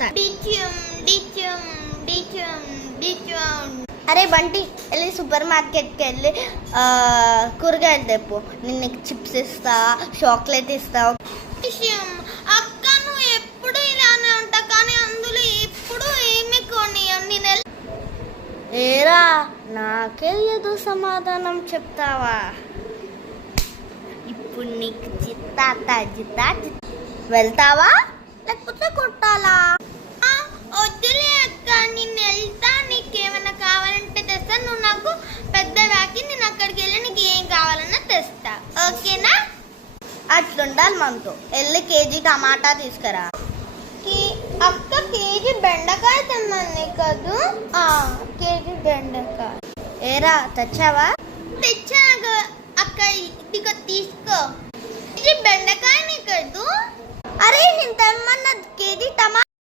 Start. అరే బంటి, వెళ్ళి super మార్కెట్కి వెళ్ళి కూరగాయలు తెప్పు. నేను నీకు చిప్స్ ఇస్తా, చాక్లెట్ ఇస్తా. అక్క నువ్వు ఎప్పుడు ఇలానే ఉంటా, కానీ అందులో ఎప్పుడు ఏమి కొని నేను ఏరా నాకే ఏదో సమాధానం చెప్తావా? ఇప్పుడు నీకు వెళ్తావా లేకపోతే కొట్టాలా? వద్దులే అక్క, నేను వెళ్తా. నీకేమైనా కావాలంటే తెస్తా. నువ్వు నాకు పెద్ద రాకి, నేను అక్కడికి వెళ్ళి నీకు ఏం కావాలన్నా తెస్తా, ఓకేనా? అట్లుండాలి మనతో. వెళ్ళి కేజీ టమాటా తీసుకురా. అక్క కేజీ బెండకాయ తెమ్మని కదూ? కేజీ బెండకాయ. ఏరా తెచ్చావా? తెచ్చాక అక్క, ఇదిగో తీసుకో. కేజీ బెండకాయ కదూ? అరే నేను తెమ్మన్న కేజీ టమాటా.